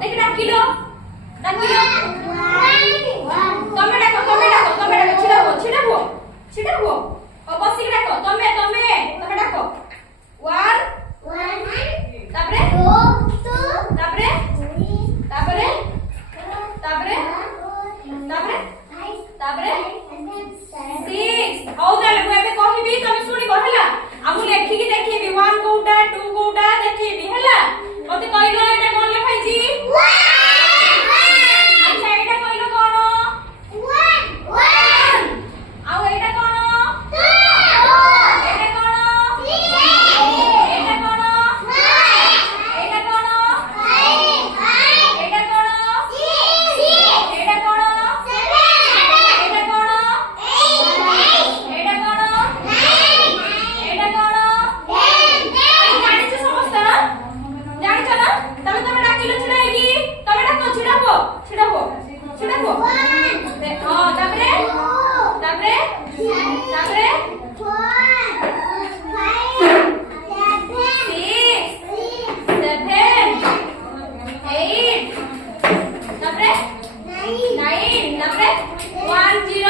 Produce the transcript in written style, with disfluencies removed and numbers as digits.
দেখি ডাকিলো ডাকিলো তমে ডাকো ছিড়াবো ছিড়াবো ও বসি ডাকো তমে ডাকো 1 তারপরে 2 তারপরে তারপরে তারপরে তারপরে তারপরে 6 ହଉ ତାହେଲେ ମୁଁ ଏବେ କହିବି ତମେ ଶୁଣିବ ହେଲା ଆଉ ମୁଁ ଲେଖିକି ଦେଖେଇବି 1 କୋଉଟା 2 କୋଉଟା ଦେଖେଇବି ହେଲା ମତେ କହିଲ ଏଟା କଣ ଲେଖାଇଛି ଆଚ୍ଛା ଏଟା କହିଲ କଣ 1 ଆଉ ଏଟା କଣ 2 ଏଟା କଣ 3 ଏଟା କଣ 4 ଏଟା କଣ 5 ଏଟା କଣ 6 ଏଟା କଣ 7 ଏଟା କଣ 8 ଏଟା କଣ 9 ଏଟା କଣ 10 ଜାଣିଛ ସମସ୍ତେ ନା ଜାଣିଛ ନା ତମେ ଡାକିଲ ଛିଡାଇକି ତମେ ଡାକ ଛିଡାବୋ ହଁ ତାପରେ ତାପରେ ତାପରେ 4 5 6 7 8 ତାପରେ 9 ତାପରେ 1 0